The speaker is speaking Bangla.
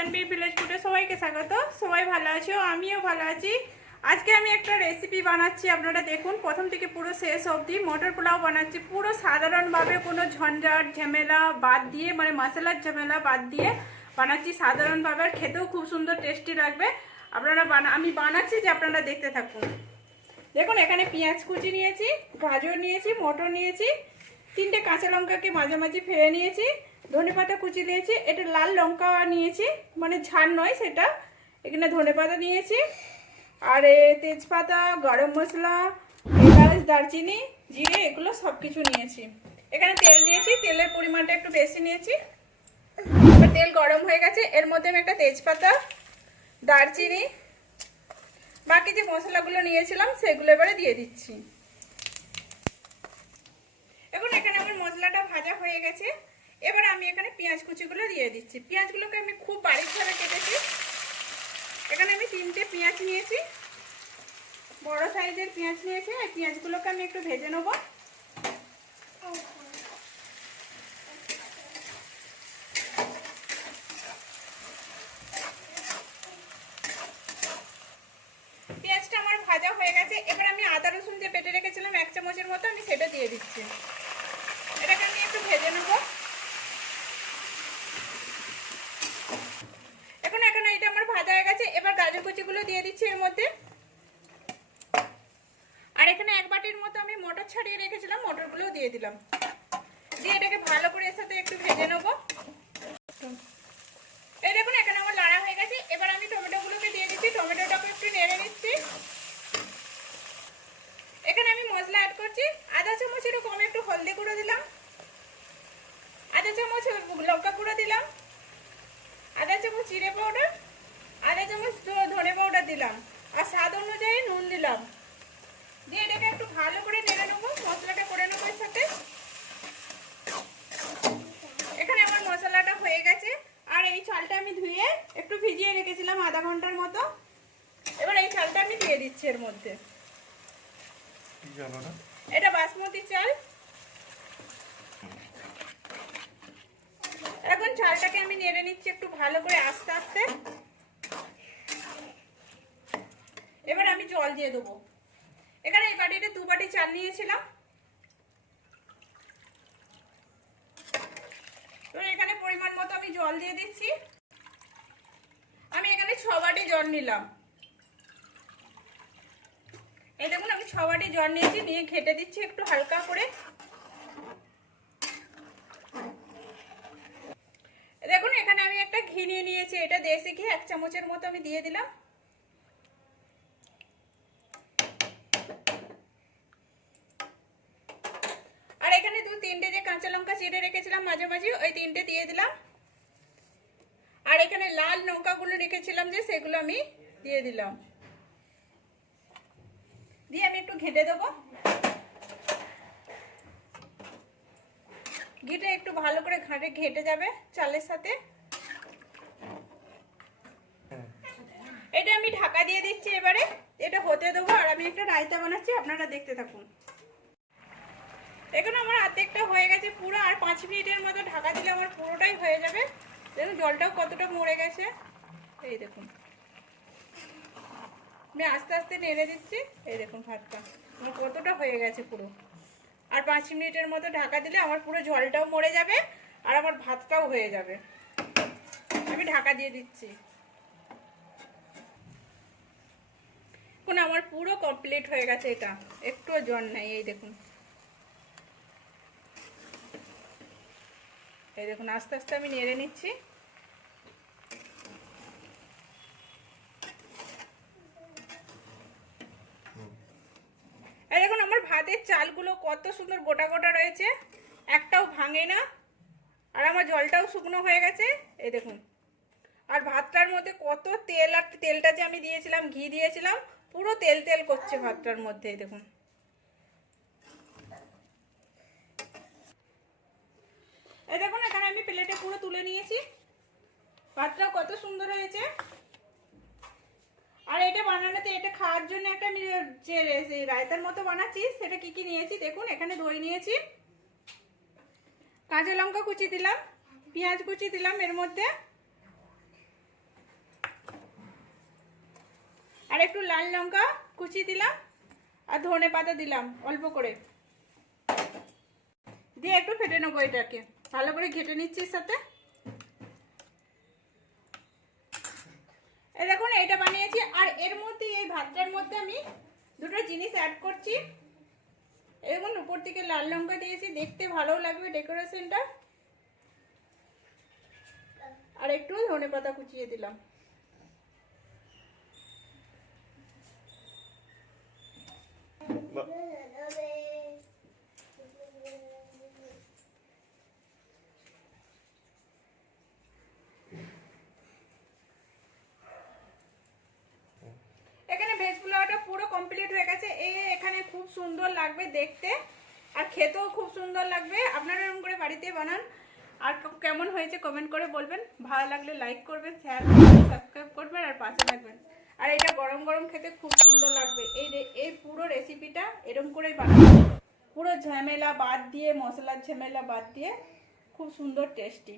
তানবীর ভিলেজ ফুডে সবাইকে স্বাগত। সবাই ভালো আছো? আমিও ভালো আছি। আজকে আমি একটা রেসিপি বানাচ্ছি, আপনারা দেখুন। প্রথম থেকে পুরো শেষ অবধি মটর পোলাও বানাচ্ছি। পুরো সাধারণভাবে কোনো ঝঞ্ঝাট, ঝামেলা বাদ দিয়ে মানে মশলার ঝামেলা বাদ দিয়ে বানাচ্ছি সাধারণভাবে। আর খেতেও খুব সুন্দর টেস্টি লাগবে। আপনারা বানা, আমি বানাচ্ছি যে আপনারা দেখতে থাকুন। দেখুন, এখানে পেঁয়াজ কুচি নিয়েছি, গাজর নিয়েছি, মটর নিয়েছি, তিনটে কাঁচা লঙ্কাকে মাঝামাঝি ফেলে নিয়েছি। ধনে পাতা কুচি নিয়েছি এটা লাল লঙ্কা নিয়েছি মানে ঝাল নয় সেটা। এখানে ধনে পাতা নিয়েছি, আর তেজপাতা, গরম মশলা এলাচ দারচিনি, জিরে, এগুলো সব কিছু নিয়েছি। এখানে তেল নিয়েছি, তেলের পরিমাণটা একটু বেশি নিয়েছি। তেল গরম হয়ে গেছে, এর মধ্যে আমি একটা তেজপাতা, দারচিনি, বাকি যে মশলাগুলো নিয়েছিলাম সেগুলো এবারে দিয়ে দিচ্ছি। এখন এখানে আমার মশলাটা ভাজা হয়ে গেছে। এবার আমি এখানে পেঁয়াজ কুচিগুলো দিয়ে দিচ্ছি। পেঁয়াজগুলোকে আমি খুব বারিকভাবে কেটেছি। এখানে আমি তিনটে পেঁয়াজ নিয়েছি। বড় সাইজের পেঁয়াজ নিয়েছি। আর পেঁয়াজগুলোকে আমি একটু ভেজে নেব। পেঁয়াজটা আমার ভাজা হয়ে গেছে। এবার আমি আদা রসুন যে পেটে রেখেছিলাম, এক চামচের মতো আমি সেটা দিয়ে দিচ্ছি। এটাকে আমি একটু ভেজে নেব এখন এখন এটা আমার ভাজা হয়ে কুচিগুলো দিয়ে দিচ্ছি এর মধ্যে। আর এখানে এক বাটির মতো আমি মটর ছাড়িয়ে রেখেছিলাম, মটরগুলোও দিয়ে দিলাম। দিয়ে এটাকে ভালো করে এর সাথে একটু ভেজে নেব। এই দেখুন, এখানে আমার লাড়া হয়ে গেছে। এবার আমি টমেটোগুলোকে দিয়ে দিচ্ছি, টমেটোটাকে একটু নেড়ে নিচ্ছি। এখানে আমি মশলা অ্যাড করছি। আধা চামচ এরকম একটু হলদি গুঁড়ো দিলাম। আধা চামচ লঙ্কা গুঁড়ো দিলাম। আধা চামচ জিরে পাউডার। আধা চামচ ধনে পাউডার দিলাম। আর স্বাদ অনুযায়ী নুন দিলাম। দিয়ে এটাকে একটু ভালো করে নেড়ে নেব মশলাটা করে নেব এর সাথে। এখানে আমার মশলাটা হয়ে গেছে। আর এই চালটা আমি ধুয়ে একটু ভিজিয়ে রেখেছিলাম আধা ঘণ্টার মতো। এবার এই চালটা আমি দিয়ে দিচ্ছি এর মধ্যে। এটা বাসমতি চাল। এখন চালটাকে আমি নেড়ে নিচ্ছি একটু ভালো করে আস্তে আস্তে এবার আমি জল দিয়ে দেবো। এখানে এই বাটিতে দু বাটি চাল নিয়েছিলাম। তো এখানে পরিমাণ মতো আমি জল দিয়ে দিচ্ছি। আমি এখানে ছ বাটি জল নিলাম। এই দেখুন, আমি ছ বাটি জল নিয়েছি, নিয়ে ঘেটে দিচ্ছি একটু হালকা করে। দেখুন, এখানে আমি একটা ঘি নিয়ে নিয়েছি, এটা দেশি ঘি, এক চামচের মতো আমি দিয়ে দিলাম আর এখানে দু তিনটে যে কাঁচা লঙ্কা চিড়ে রেখেছিলাম মাঝে মাঝে, ওই তিনটে দিয়ে দিলাম। আর এখানে লাল লঙ্কাগুলো রেখেছিলাম যে, সেগুলো আমি দিয়ে দিলাম। দিয়ে আমি একটু ঘেটে দেবো। ঘিটা একটু ভালো করে ঘাটে ঘেটে যাবে চালের সাথে। এটা আমি ঢাকা দিয়ে দিচ্ছি এবারে। এটা হতে দেবো, আর আমি একটা রায়তা বানাচ্ছি, আপনারা দেখতে থাকুন। এখন আমার অর্ধেকটা হয়ে গেছে পুরো, আর পাঁচ মিনিটের মতো ঢাকা দিলে আমার পুরোটাই হয়ে যাবে। দেখুন, জলটাও কতটা মরে গেছে। এই দেখুন। আমি আস্তে আস্তে নেড়ে দিচ্ছি। এই দেখুন ভাতটা আমার কতটা হয়ে গেছে পুরো। আর পাঁচ মিনিটের মতো ঢাকা দিলে আমার পুরো জলটাও মরে যাবে, আর আমার ভাতটাও হয়ে যাবে। আমি ঢাকা দিয়ে দিচ্ছি। এখন আমার পুরো কমপ্লিট হয়ে গেছে এটা। একটুও জল নাই, এই দেখুন। এই দেখুন, আস্তে আস্তে আমি নেড়ে নিচ্ছি। এই দেখুন, আমার ভাতের চালগুলো কত সুন্দর গোটা গোটা রয়েছে। একটাও ভাঙে না, আর আমার জলটাও শুকনো হয়ে গেছে। এই দেখুন, আর ভাতটার মধ্যে কত তেল আর তেলটা যে আমি দিয়েছিলাম, ঘি দিয়েছিলাম, পুরো তেল তেল করছে ভাতটার মধ্যে দেখুন। প্লেটে পুরো তুলে নিয়েছি। ভাতটা কত সুন্দর হয়েছে। আর এটা বানানোতে, এটা খাওয়ার জন্য একটা যে রায়তার মতো বানাচ্ছি, সেটা কি কি নিয়েছি দেখুন, এখানে দই নিয়েছি। কাঁচা লঙ্কা কুচি দিলাম, পেঁয়াজ কুচি দিলাম এর মধ্যে। আর একটু লাল লঙ্কা কুচি দিলাম, আর ধনে পাতা দিলাম, অল্প করে। দিয়ে একটু ফেটে নেব এটাকে। ভালো করে ঘেটে নিচ্ছি সাথে। এই দেখুন এটা বানিয়েছি। আর এর মধ্যে, এই ভাতটার মধ্যে আমি দুটো জিনিস অ্যাড করছি। এরকম উপর থেকে লাল লঙ্কা দিয়েছি। দেখতে ভালো লাগবে ডেকোরেশনটা আর একটু ধনে পাতা কুচিয়ে দিলাম ভেজ পোলাওটা পুরো কমপ্লিট হয়ে গেছে। এই এখানে খুব সুন্দর লাগবে দেখতে। আর খেতেও খুব সুন্দর লাগবে। আপনারা এরকম করে বাড়িতে বানান। আর কেমন হয়েছে কমেন্ট করে বলবেন। ভালো লাগলে লাইক করবেন শেয়ার করবেন সাবস্ক্রাইব করবেন, আর পাশে থাকবেন। আর এটা গরম গরম খেতে খুব সুন্দর লাগবে। এই এই পুরো রেসিপিটা এরকম করেই বানাবো পুরো ঝামেলা বাদ দিয়ে, মশলার ঝামেলা বাদ দিয়ে খুব সুন্দর টেস্টি